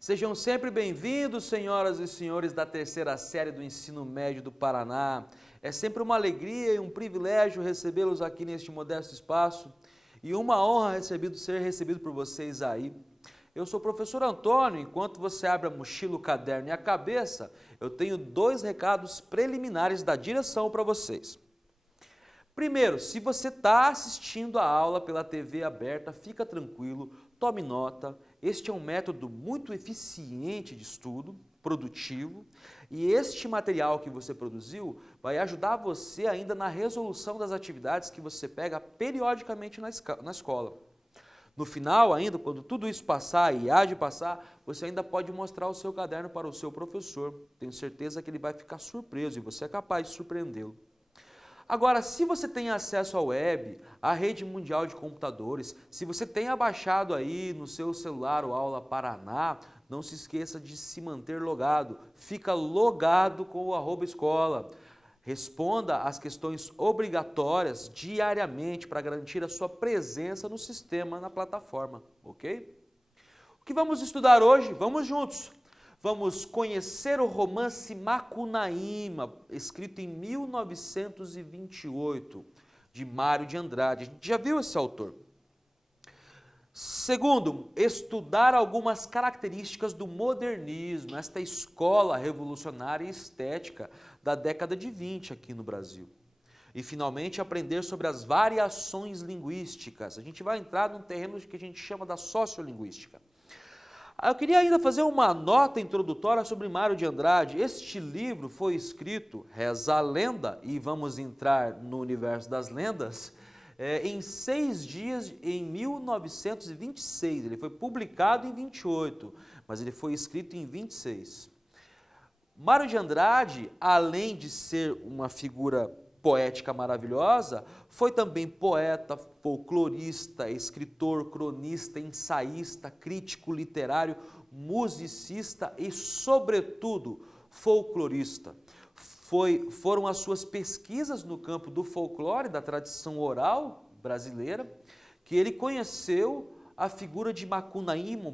Sejam sempre bem-vindos, senhoras e senhores da terceira série do Ensino Médio do Paraná. É sempre uma alegria e um privilégio recebê-los aqui neste modesto espaço e uma honra ser recebido por vocês aí. Eu sou o professor Antônio. Enquanto você abre a mochila, o caderno e a cabeça, eu tenho dois recados preliminares da direção para vocês. Primeiro, se você está assistindo a aula pela TV aberta, fica tranquilo, tome nota. Este é um método muito eficiente de estudo, produtivo, e este material que você produziu vai ajudar você ainda na resolução das atividades que você pega periodicamente na escola. No final ainda, quando tudo isso passar e há de passar, você ainda pode mostrar o seu caderno para o seu professor. Tenho certeza que ele vai ficar surpreso e você é capaz de surpreendê-lo. Agora, se você tem acesso à web, à rede mundial de computadores, se você tem baixado aí no seu celular o Aula Paraná, não se esqueça de se manter logado. Fica logado com o @escola. Responda às questões obrigatórias diariamente para garantir a sua presença no sistema, na plataforma, ok? O que vamos estudar hoje? Vamos juntos! Vamos conhecer o romance Macunaíma, escrito em 1928, de Mário de Andrade. A gente já viu esse autor. Segundo, estudar algumas características do modernismo, esta escola revolucionária e estética da década de 20 aqui no Brasil. E, finalmente, aprender sobre as variações linguísticas. A gente vai entrar num terreno que a gente chama da sociolinguística. Eu queria ainda fazer uma nota introdutória sobre Mário de Andrade. Este livro foi escrito, reza a lenda, e vamos entrar no universo das lendas, em 6 dias em 1926. Ele foi publicado em 28, mas ele foi escrito em 26. Mário de Andrade, além de ser uma figura poética maravilhosa, foi também poeta, folclorista, escritor, cronista, ensaísta, crítico literário, musicista e, sobretudo, folclorista. Foram as suas pesquisas no campo do folclore, da tradição oral brasileira, que ele conheceu a figura de Macunaíma,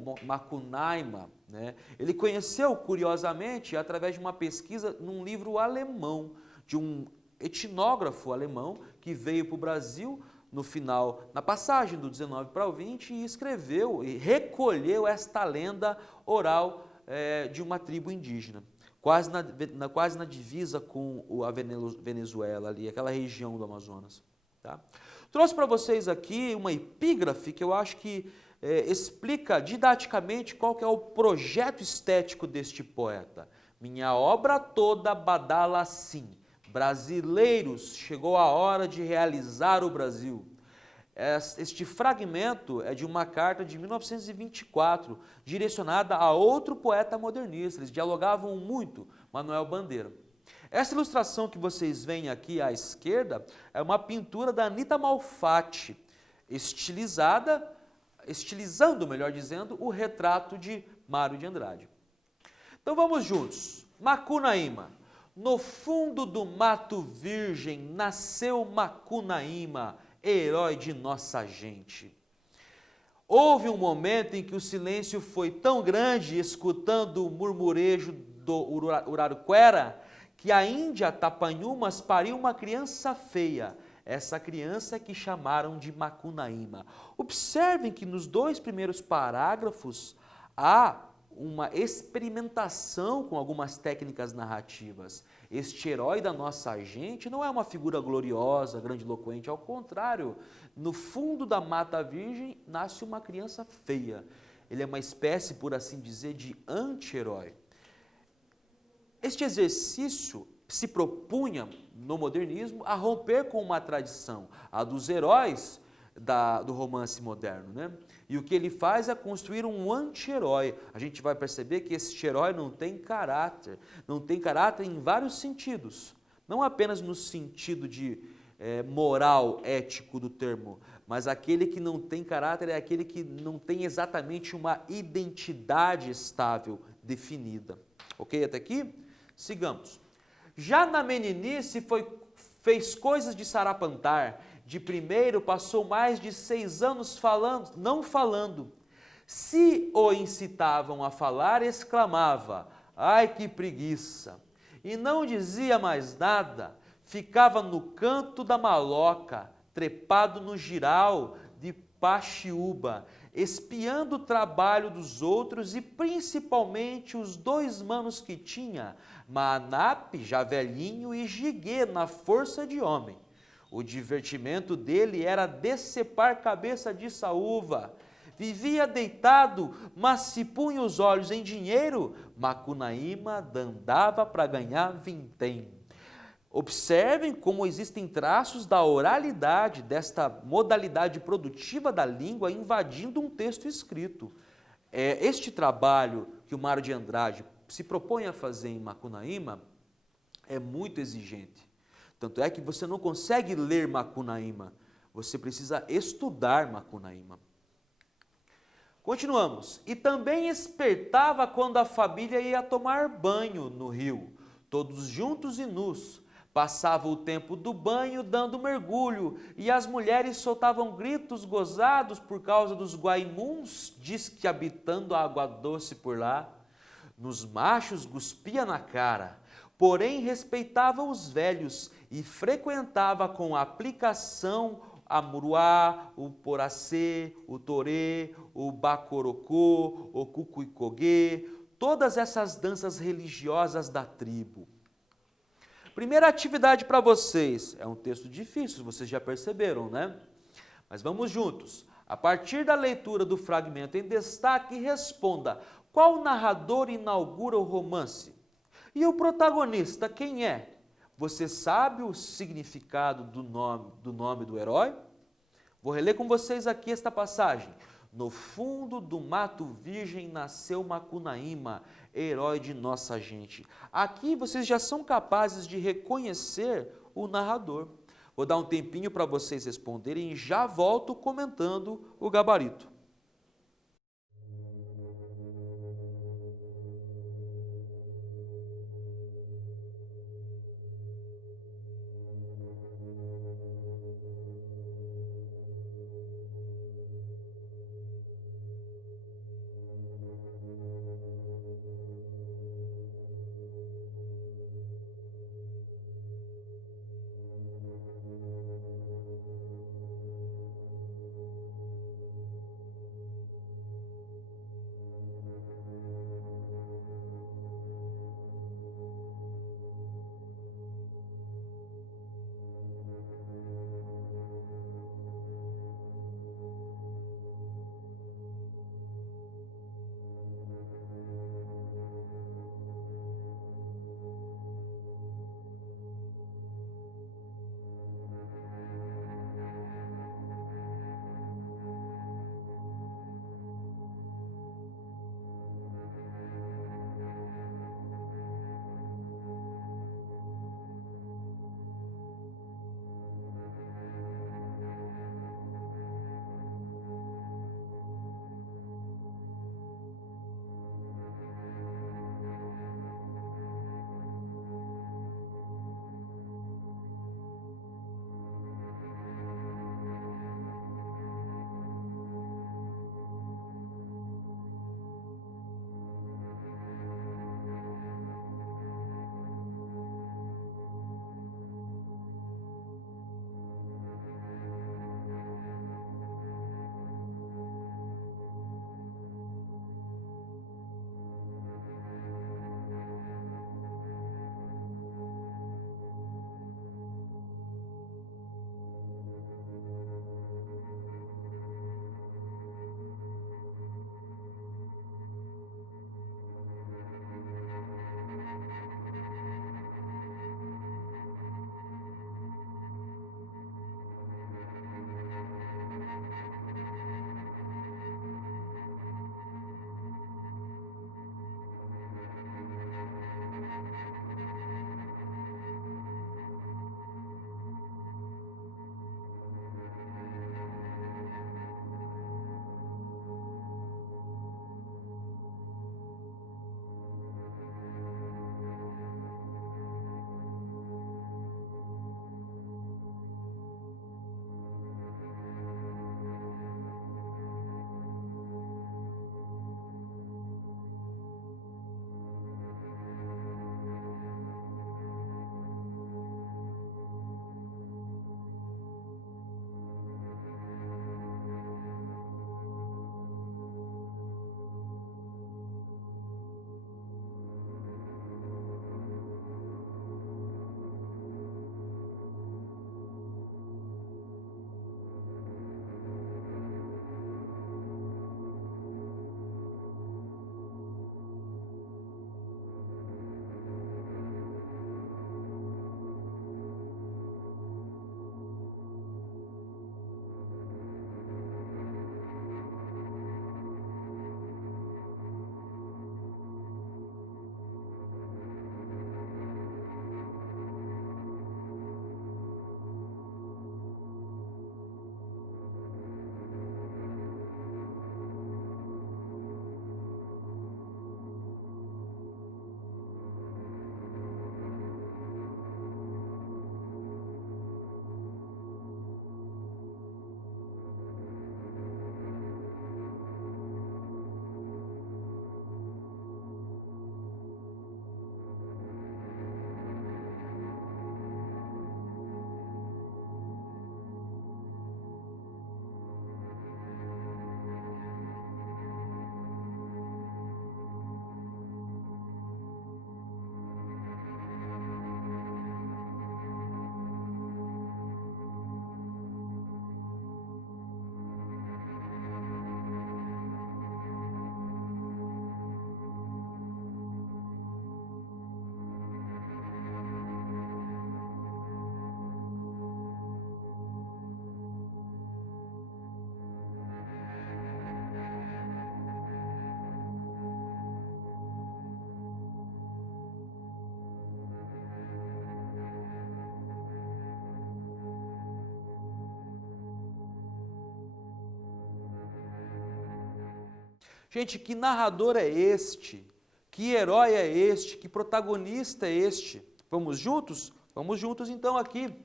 né? Ele conheceu, curiosamente, através de uma pesquisa num livro alemão, de um etnógrafo alemão que veio para o Brasil na passagem do 19 para o 20 e escreveu e recolheu esta lenda oral de uma tribo indígena, quase na divisa com a Venezuela, ali, aquela região do Amazonas. Tá? Trouxe para vocês aqui uma epígrafe que eu acho que explica didaticamente qual que é o projeto estético deste poeta. Minha obra toda badala assim: brasileiros, chegou a hora de realizar o Brasil. Este fragmento é de uma carta de 1924, direcionada a outro poeta modernista. Eles dialogavam muito, Manoel Bandeira. Essa ilustração que vocês veem aqui à esquerda é uma pintura da Anita Malfatti, estilizando, melhor dizendo, o retrato de Mário de Andrade. Então vamos juntos. Macunaíma. No fundo do mato virgem nasceu Macunaíma, herói de nossa gente. Houve um momento em que o silêncio foi tão grande, escutando o murmurejo do Urarquera, que a Índia Tapanhumas pariu uma criança feia, essa criança que chamaram de Macunaíma. Observem que nos 2 primeiros parágrafos há uma experimentação com algumas técnicas narrativas. Este herói da nossa gente não é uma figura gloriosa, grandiloquente, ao contrário, no fundo da mata virgem nasce uma criança feia. Ele é uma espécie, por assim dizer, de anti-herói. Este exercício se propunha, no modernismo, a romper com uma tradição, a dos heróis do romance moderno, né? E o que ele faz é construir um anti-herói. A gente vai perceber que esse herói não tem caráter em vários sentidos, não apenas no sentido de moral, ético do termo, mas aquele que não tem caráter é aquele que não tem exatamente uma identidade estável, definida. Ok até aqui? Sigamos. Já na meninice foi fez coisas de sarapantar, de primeiro passou mais de 6 anos falando, não falando. Se o incitavam a falar, exclamava, ai que preguiça! E não dizia mais nada, ficava no canto da maloca, trepado no jiral de Paxiúba, espiando o trabalho dos outros e principalmente os 2 manos que tinha, Maanape, já velhinho, e Jiguê, na força de homem. O divertimento dele era decepar cabeça de saúva. Vivia deitado, mas se punha os olhos em dinheiro, Macunaíma dandava para ganhar vintém. Observem como existem traços da oralidade, desta modalidade produtiva da língua, invadindo um texto escrito. Este trabalho que o Mário de Andrade se propõe a fazer em Macunaíma é muito exigente. Tanto é que você não consegue ler Macunaíma, você precisa estudar Macunaíma. Continuamos. E também espertava quando a família ia tomar banho no rio, todos juntos e nus. Passava o tempo do banho dando mergulho, e as mulheres soltavam gritos gozados por causa dos guaimuns, diz que habitando a água doce por lá. Nos machos cuspia na cara, porém respeitava os velhos e frequentava com aplicação a muruá, o poracê, o torê, o bacorocô, o cucuicogê, todas essas danças religiosas da tribo. Primeira atividade para vocês, é um texto difícil, vocês já perceberam, né? Mas vamos juntos. A partir da leitura do fragmento em destaque, responda qual narrador inaugura o romance? E o protagonista, quem é? Você sabe o significado do nome do herói? Vou reler com vocês aqui esta passagem. No fundo do mato virgem nasceu Macunaíma, herói de nossa gente. Aqui vocês já são capazes de reconhecer o narrador. Vou dar um tempinho para vocês responderem e já volto comentando o gabarito. Gente, que narrador é este? Que herói é este? Que protagonista é este? Vamos juntos? Vamos juntos então aqui.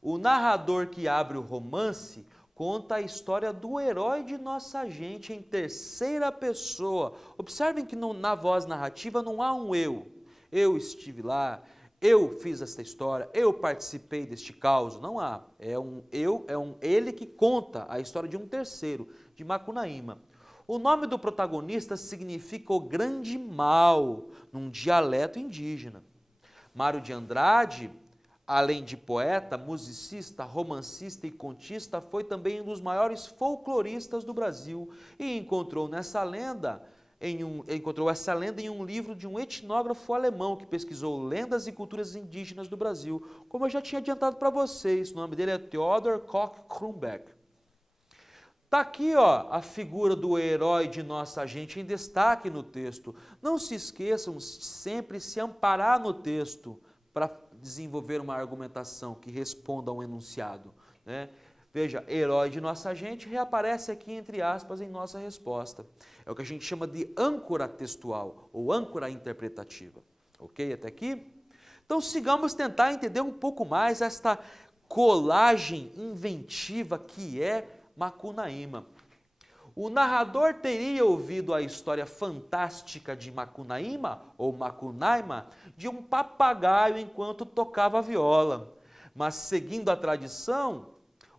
O narrador que abre o romance conta a história do herói de nossa gente em terceira pessoa. Observem que na voz narrativa não há um eu. Eu estive lá, eu fiz essa história, eu participei deste caos. Não há. É um eu, é um ele que conta a história de um terceiro, de Macunaíma. O nome do protagonista significa o grande mal, num dialeto indígena. Mário de Andrade, além de poeta, musicista, romancista e contista, foi também um dos maiores folcloristas do Brasil e encontrou essa lenda em um livro de um etnógrafo alemão que pesquisou lendas e culturas indígenas do Brasil. Como eu já tinha adiantado para vocês, o nome dele é Theodor Koch-Kronberg. Está aqui, ó, a figura do herói de nossa gente em destaque no texto. Não se esqueçam sempre se amparar no texto para desenvolver uma argumentação que responda a um enunciado, né? Veja, herói de nossa gente reaparece aqui entre aspas em nossa resposta. É o que a gente chama de âncora textual ou âncora interpretativa. Ok? Até aqui? Então sigamos tentar entender um pouco mais esta colagem inventiva que é Macunaíma. O narrador teria ouvido a história fantástica de Macunaíma, ou Macunaíma, de um papagaio enquanto tocava viola. Mas, seguindo a tradição,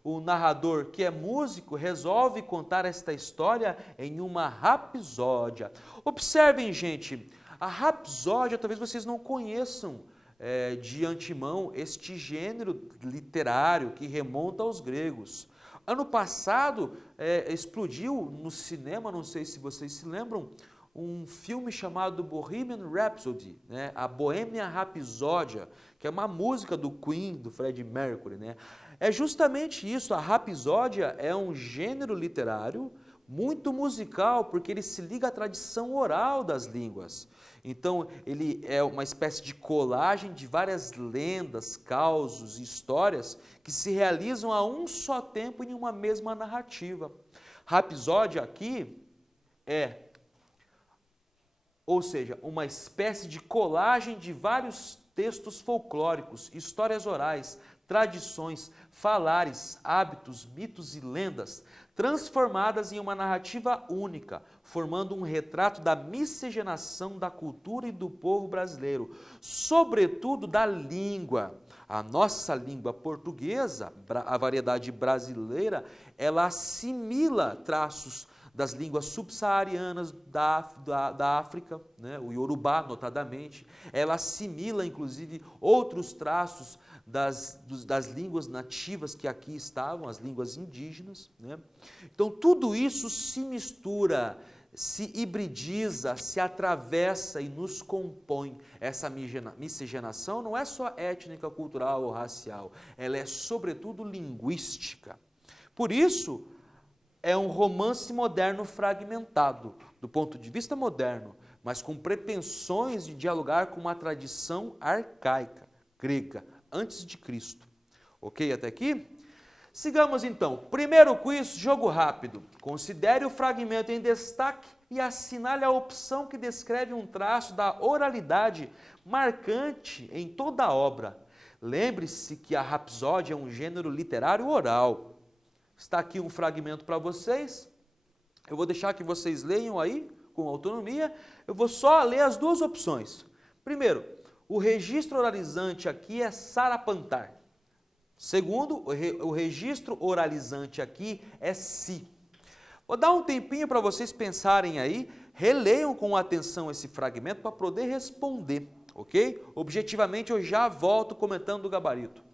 o narrador, que é músico, resolve contar esta história em uma rapsódia. Observem, gente, a rapsódia talvez vocês não conheçam de antemão este gênero literário que remonta aos gregos. Ano passado explodiu no cinema, não sei se vocês se lembram, um filme chamado Bohemian Rhapsody, né? A Boêmia Rapsódia, que é uma música do Queen, do Freddie Mercury, né? É justamente isso, a rapsódia é um gênero literário muito musical, porque ele se liga à tradição oral das línguas. Então, ele é uma espécie de colagem de várias lendas, causos e histórias que se realizam a um só tempo em uma mesma narrativa. Rapsódia aqui ou seja, uma espécie de colagem de vários textos folclóricos, histórias orais, tradições, falares, hábitos, mitos e lendas, transformadas em uma narrativa única, formando um retrato da miscigenação da cultura e do povo brasileiro, sobretudo da língua. A nossa língua portuguesa, a variedade brasileira, ela assimila traços das línguas subsaarianas da África, né, o Yorubá, notadamente. Ela assimila, inclusive, outros traços das línguas nativas que aqui estavam, as línguas indígenas, né? Então, tudo isso se mistura, se hibridiza, se atravessa e nos compõe. Essa miscigenação não é só étnica, cultural ou racial, ela é, sobretudo, linguística. Por isso, é um romance moderno fragmentado, do ponto de vista moderno, mas com pretensões de dialogar com uma tradição arcaica, grega, antes de Cristo. Ok até aqui? Sigamos então. Primeiro quiz, jogo rápido. Considere o fragmento em destaque e assinale a opção que descreve um traço da oralidade marcante em toda a obra. Lembre-se que a rapsódia é um gênero literário oral. Está aqui um fragmento para vocês. Eu vou deixar que vocês leiam aí, com autonomia. Eu vou só ler as duas opções. Primeiro, o registro oralizante aqui é sarapantar. Segundo, o registro oralizante aqui é si. Vou dar um tempinho para vocês pensarem aí, releiam com atenção esse fragmento para poder responder, ok? Objetivamente eu já volto comentando o gabarito.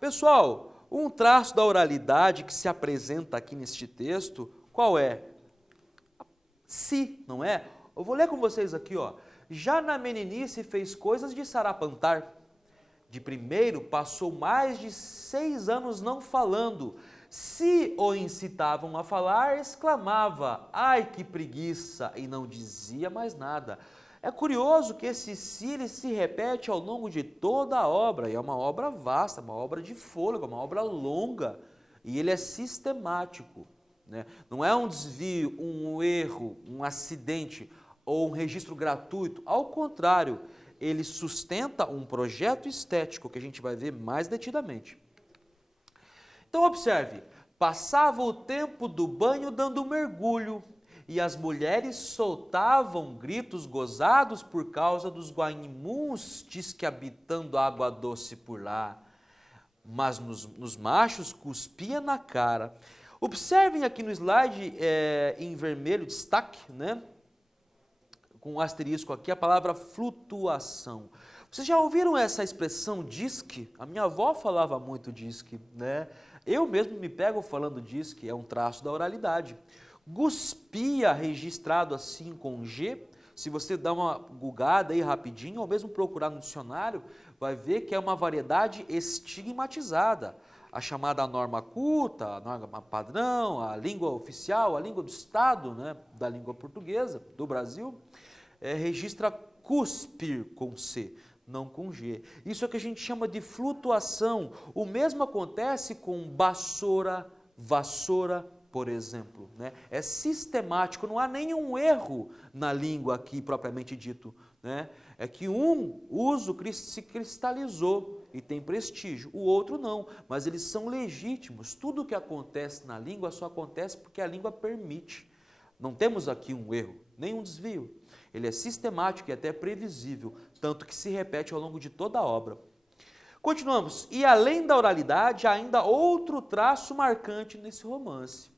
Pessoal, um traço da oralidade que se apresenta aqui neste texto, qual é? Se, não é? Eu vou ler com vocês aqui, ó. Já na meninice fez coisas de sarapantar. De primeiro passou mais de 6 anos não falando. Se o incitavam a falar, exclamava, ai que preguiça, e não dizia mais nada. É curioso que esse si ele se repete ao longo de toda a obra, e é uma obra vasta, uma obra de fôlego, uma obra longa, e ele é sistemático, né? Não é um desvio, um erro, um acidente ou um registro gratuito, ao contrário, ele sustenta um projeto estético que a gente vai ver mais detidamente. Então observe, passava o tempo do banho dando mergulho e as mulheres soltavam gritos gozados por causa dos guanimuns, diz que habitando água doce por lá, mas nos machos cuspia na cara. Observem aqui no slide em vermelho, destaque, né? Com um asterisco aqui, a palavra flutuação. Vocês já ouviram essa expressão disque? A minha avó falava muito disque, né? Eu mesmo me pego falando disque, é um traço da oralidade. Guspia, registrado assim com G, se você dá uma gugada aí rapidinho, ou mesmo procurar no dicionário, vai ver que é uma variedade estigmatizada. A chamada norma culta, a norma padrão, a língua oficial, a língua do Estado, né, da língua portuguesa, do Brasil, registra cuspir com C, não com G. Isso é o que a gente chama de flutuação. O mesmo acontece com bassoura, vassoura, por exemplo, né? É sistemático, não há nenhum erro na língua aqui propriamente dito, né? É que um uso se cristalizou e tem prestígio, o outro não, mas eles são legítimos. Tudo o que acontece na língua só acontece porque a língua permite. Não temos aqui um erro, nem um desvio. Ele é sistemático e até previsível, tanto que se repete ao longo de toda a obra. Continuamos. E além da oralidade, há ainda outro traço marcante nesse romance.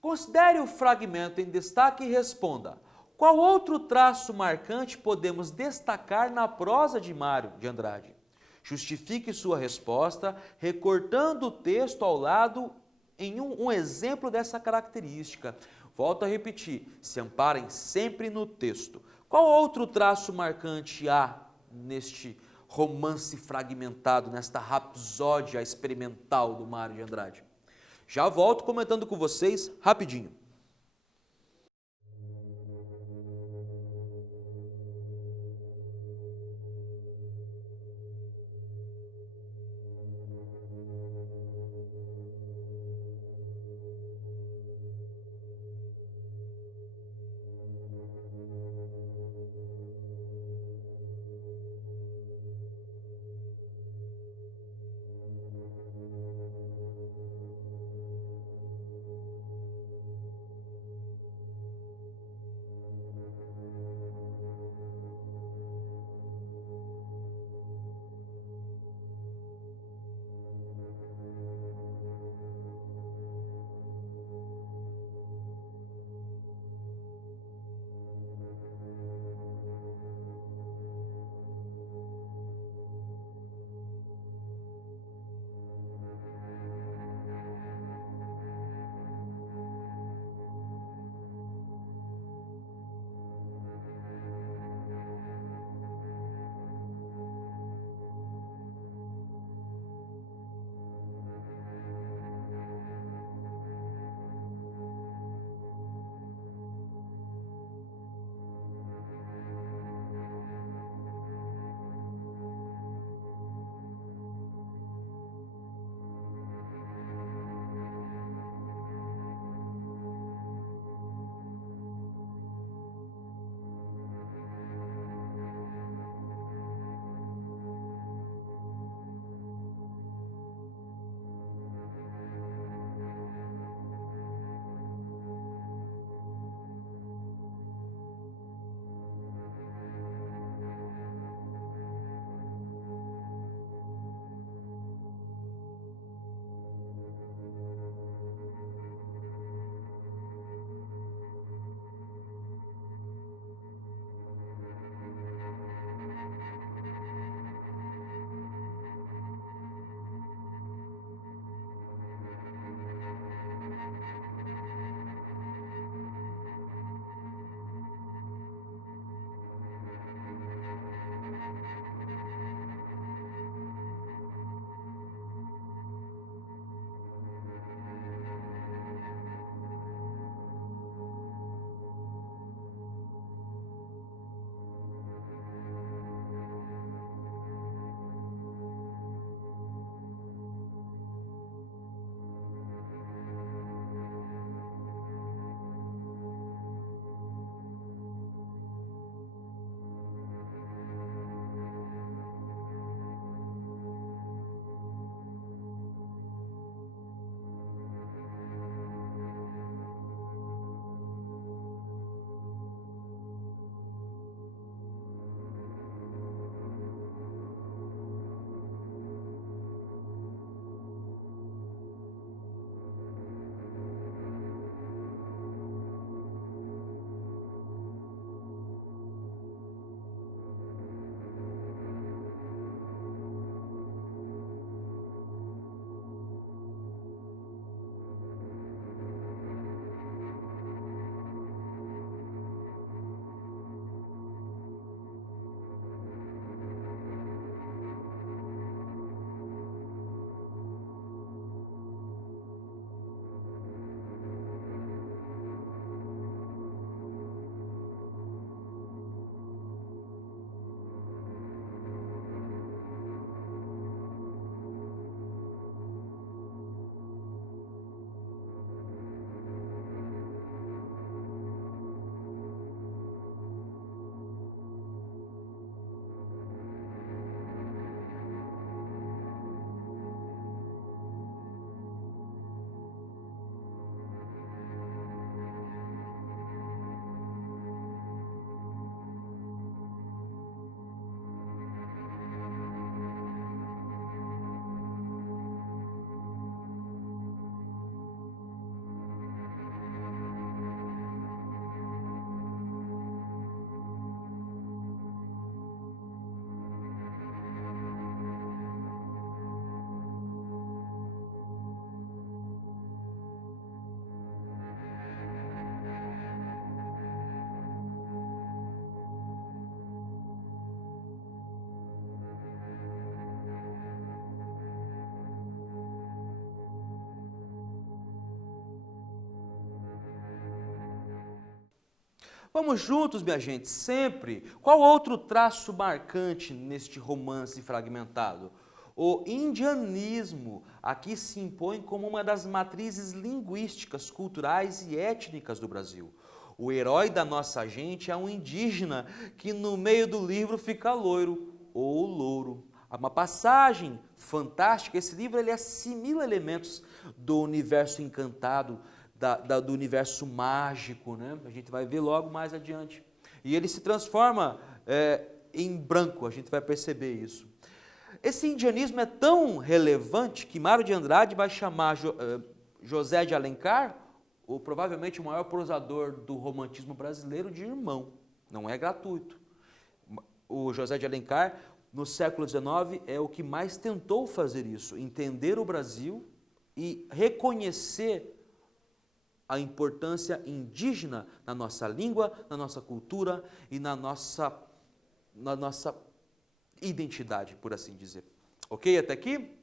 Considere o fragmento em destaque e responda. Qual outro traço marcante podemos destacar na prosa de Mário de Andrade? Justifique sua resposta recortando o texto ao lado em um exemplo dessa característica. Volto a repetir, se amparem sempre no texto. Qual outro traço marcante há neste romance fragmentado, nesta rapsódia experimental do Mário de Andrade? Já volto comentando com vocês rapidinho. Vamos juntos, minha gente, sempre. Qual outro traço marcante neste romance fragmentado? O indianismo aqui se impõe como uma das matrizes linguísticas, culturais e étnicas do Brasil. O herói da nossa gente é um indígena que no meio do livro fica loiro ou louro. Há uma passagem fantástica, esse livro ele assimila elementos do universo encantado, do universo mágico, né? A gente vai ver logo mais adiante. E ele se transforma em branco, a gente vai perceber isso. Esse indianismo é tão relevante que Mário de Andrade vai chamar José de Alencar, provavelmente o maior prosador do romantismo brasileiro, de irmão. Não é gratuito. O José de Alencar, no século XIX, é o que mais tentou fazer isso, entender o Brasil e reconhecer a importância indígena na nossa língua, na nossa cultura e na nossa identidade, por assim dizer. Ok até aqui?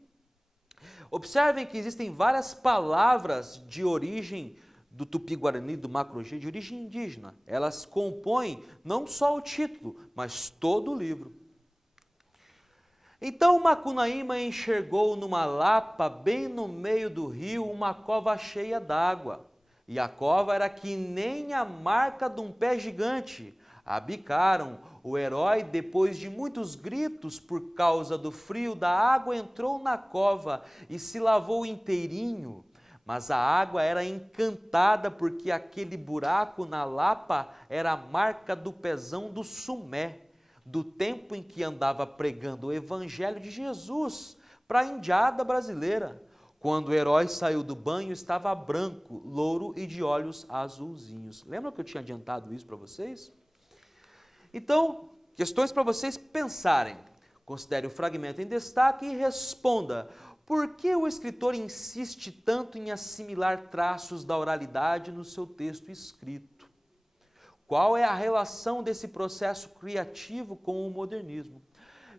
Observem que existem várias palavras de origem do Tupi-Guarani, do Macro-G, de origem indígena. Elas compõem não só o título, mas todo o livro. Então Macunaíma enxergou numa lapa, bem no meio do rio, uma cova cheia d'água. E a cova era que nem a marca de um pé gigante. Abicaram. O herói, depois de muitos gritos por causa do frio da água, entrou na cova e se lavou inteirinho. Mas a água era encantada porque aquele buraco na lapa era a marca do pezão do Sumé, do tempo em que andava pregando o evangelho de Jesus para a indiada brasileira. Quando o herói saiu do banho, estava branco, louro e de olhos azulzinhos. Lembra que eu tinha adiantado isso para vocês? Então, questões para vocês pensarem. Considere o fragmento em destaque e responda: por que o escritor insiste tanto em assimilar traços da oralidade no seu texto escrito? Qual é a relação desse processo criativo com o modernismo?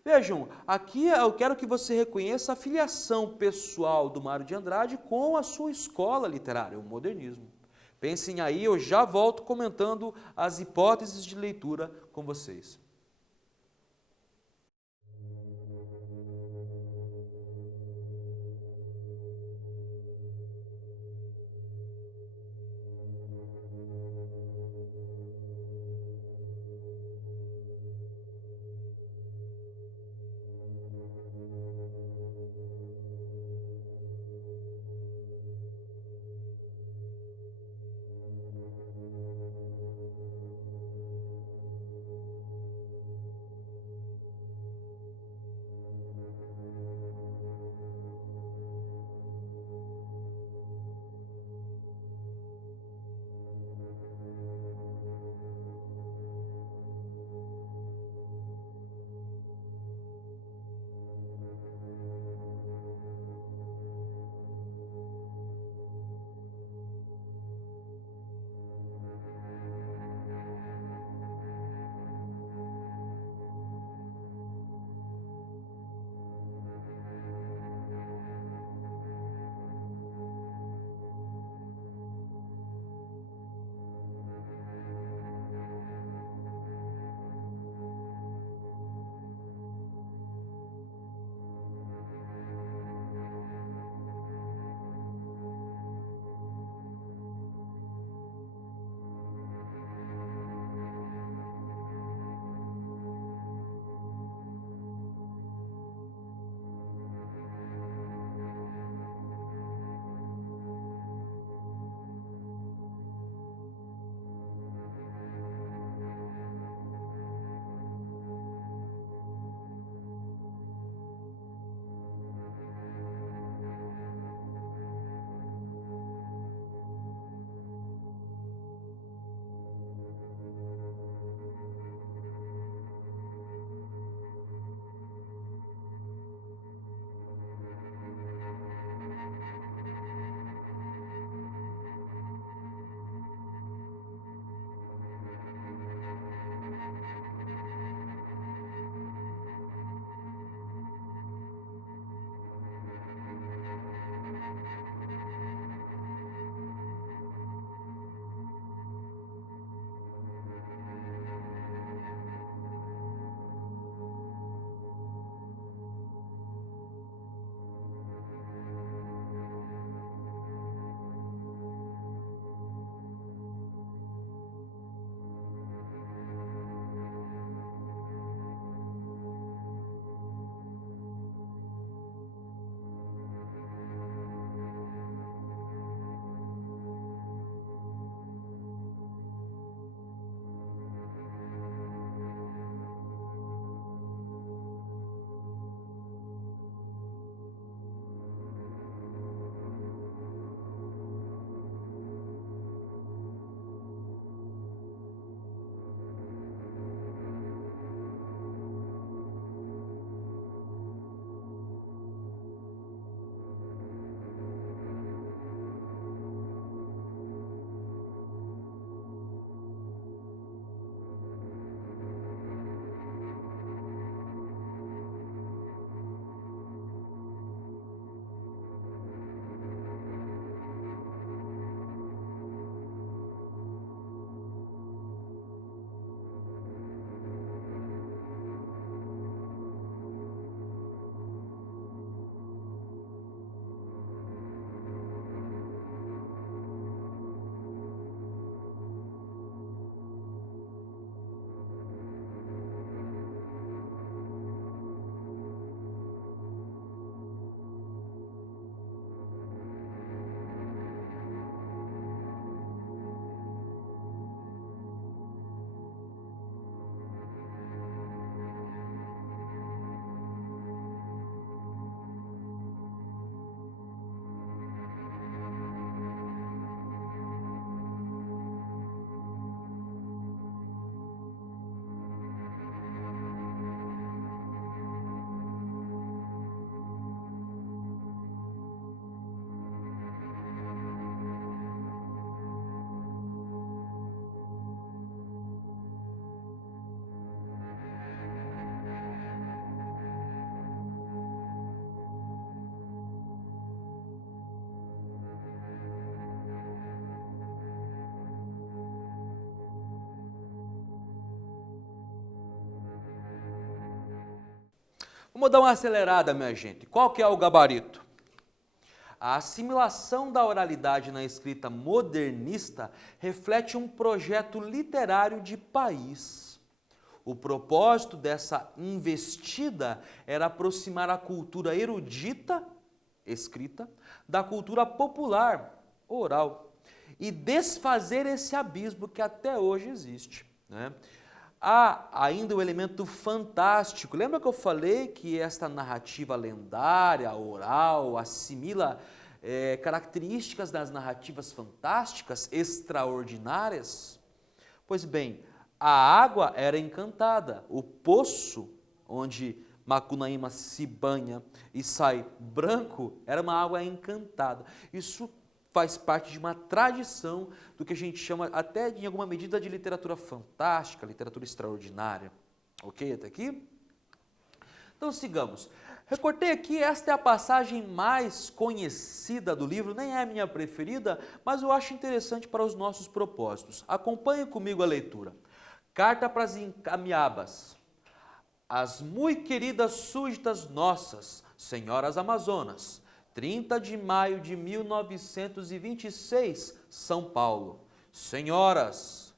Vejam, aqui eu quero que você reconheça a filiação pessoal do Mário de Andrade com a sua escola literária, o modernismo. Pensem aí, eu já volto comentando as hipóteses de leitura com vocês. Vamos dar uma acelerada, minha gente. Qual que é o gabarito? A assimilação da oralidade na escrita modernista reflete um projeto literário de país. O propósito dessa investida era aproximar a cultura erudita, escrita, da cultura popular, oral, e desfazer esse abismo que até hoje existe, né? Há ainda o elemento fantástico. Lembra que eu falei que esta narrativa lendária, oral, assimila características das narrativas fantásticas, extraordinárias? Pois bem, a água era encantada, o poço onde Macunaíma se banha e sai branco era uma água encantada. Isso faz parte de uma tradição do que a gente chama até em alguma medida de literatura fantástica, literatura extraordinária. Ok até aqui? Então sigamos. Recortei aqui, esta é a passagem mais conhecida do livro, nem é a minha preferida, mas eu acho interessante para os nossos propósitos. Acompanhe comigo a leitura. Carta para as Incamiabas. As muito queridas súditas nossas, senhoras amazonas, 30 de maio de 1926, São Paulo. Senhoras,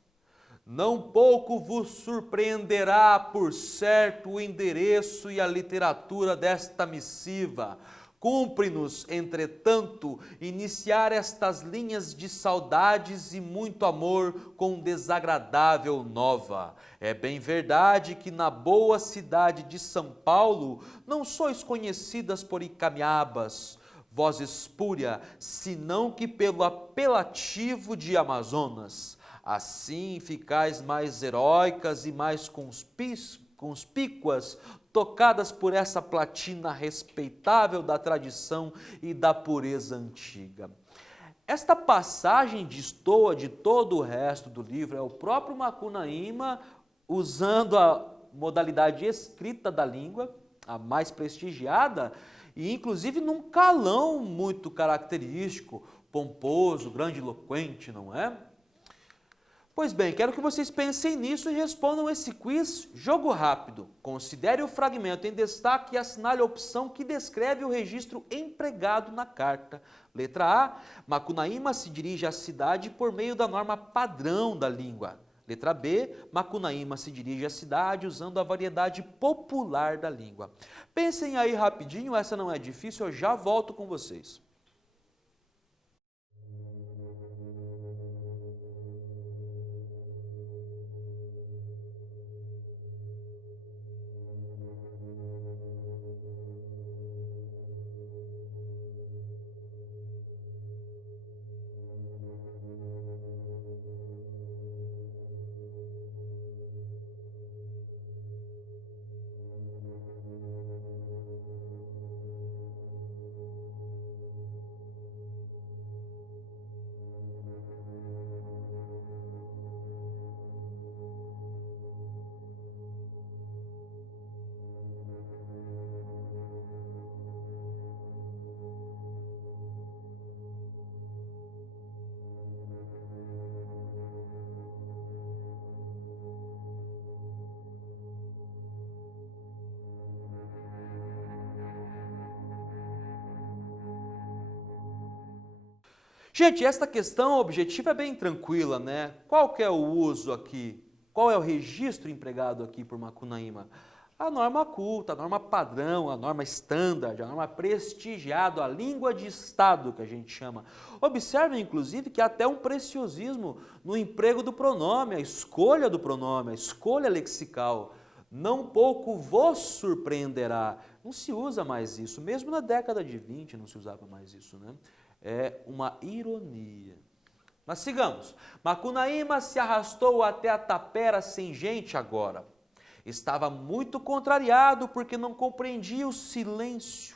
não pouco vos surpreenderá, por certo, o endereço e a literatura desta missiva. Cumpre-nos, entretanto, iniciar estas linhas de saudades e muito amor com desagradável nova. É bem verdade que na boa cidade de São Paulo não sois conhecidas por Incamiabas, voz espúria, senão que pelo apelativo de Amazonas. Assim ficais mais heróicas e mais conspícuas, tocadas por essa platina respeitável da tradição e da pureza antiga. Esta passagem destoa de todo o resto do livro, é o próprio Macunaíma usando a modalidade escrita da língua, a mais prestigiada, e inclusive num calão muito característico, pomposo, grandiloquente, não é? Pois bem, quero que vocês pensem nisso e respondam esse quiz jogo rápido. Considere o fragmento em destaque e assinale a opção que descreve o registro empregado na carta. Letra A, Macunaíma se dirige à cidade por meio da norma padrão da língua. Letra B, Macunaíma se dirige à cidade usando a variedade popular da língua. Pensem aí rapidinho, essa não é difícil, eu já volto com vocês. Gente, esta questão objetiva é bem tranquila, né? Qual que é o uso aqui? Qual é o registro empregado aqui por Macunaíma? A norma culta, a norma padrão, a norma standard, a norma prestigiada, a língua de Estado que a gente chama. Observem, inclusive, que há até um preciosismo no emprego do pronome, a escolha do pronome, a escolha lexical. Não pouco vos surpreenderá. Não se usa mais isso, mesmo na década de 20 não se usava mais isso, né? É uma ironia. Mas sigamos. Macunaíma se arrastou até a tapera sem gente agora. Estava muito contrariado porque não compreendia o silêncio.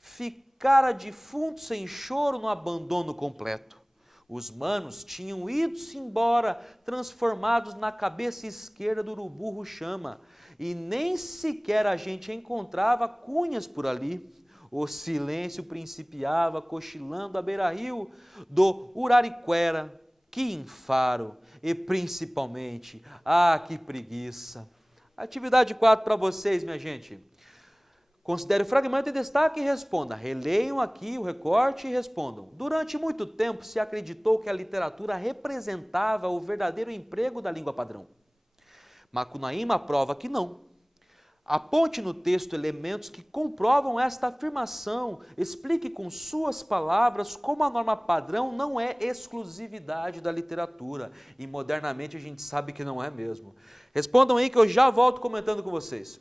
Ficara defunto sem choro no abandono completo. Os manos tinham ido-se embora, transformados na cabeça esquerda do urubu chama, e nem sequer a gente encontrava cunhas por ali. O silêncio principiava cochilando à beira-rio do Urariquera, que enfaro, e principalmente, que preguiça. Atividade 4 para vocês, minha gente. Considere o fragmento em destaque e responda. Releiam aqui o recorte e respondam. Durante muito tempo se acreditou que a literatura representava o verdadeiro emprego da língua padrão. Macunaíma prova que não. Aponte no texto elementos que comprovam esta afirmação. Explique com suas palavras como a norma padrão não é exclusividade da literatura. E modernamente a gente sabe que não é mesmo. Respondam aí que eu já volto comentando com vocês.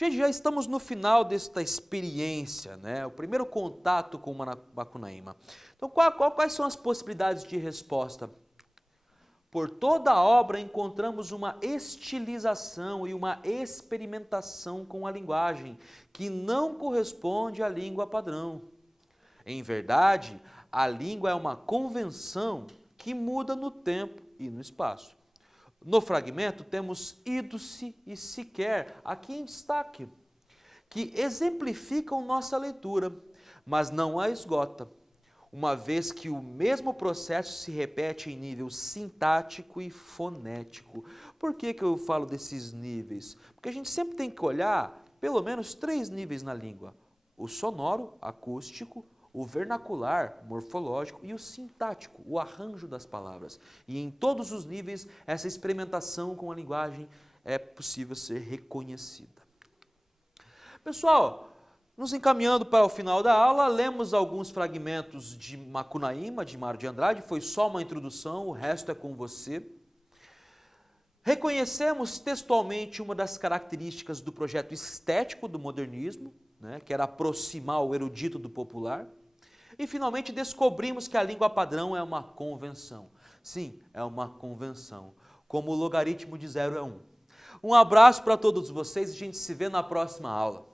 Gente, já estamos no final desta experiência, né? O primeiro contato com o Macunaíma. Então, quais são as possibilidades de resposta? Por toda a obra encontramos uma estilização e uma experimentação com a linguagem, que não corresponde à língua padrão. Em verdade, a língua é uma convenção que muda no tempo e no espaço. No fragmento temos ido-se e sequer, aqui em destaque, que exemplificam nossa leitura, mas não a esgota, uma vez que o mesmo processo se repete em nível sintático e fonético. Por que eu falo desses níveis? Porque a gente sempre tem que olhar pelo menos 3 níveis na língua: o sonoro, acústico, o vernacular, morfológico, e o sintático, o arranjo das palavras. E em todos os níveis, essa experimentação com a linguagem é possível ser reconhecida. Pessoal, nos encaminhando para o final da aula, lemos alguns fragmentos de Macunaíma, de Mário de Andrade, foi só uma introdução, o resto é com você. Reconhecemos textualmente uma das características do projeto estético do modernismo, né, que era aproximar o erudito do popular. E finalmente descobrimos que a língua padrão é uma convenção. Sim, é uma convenção, como o logaritmo de 0 é 1. Um abraço para todos vocês e a gente se vê na próxima aula.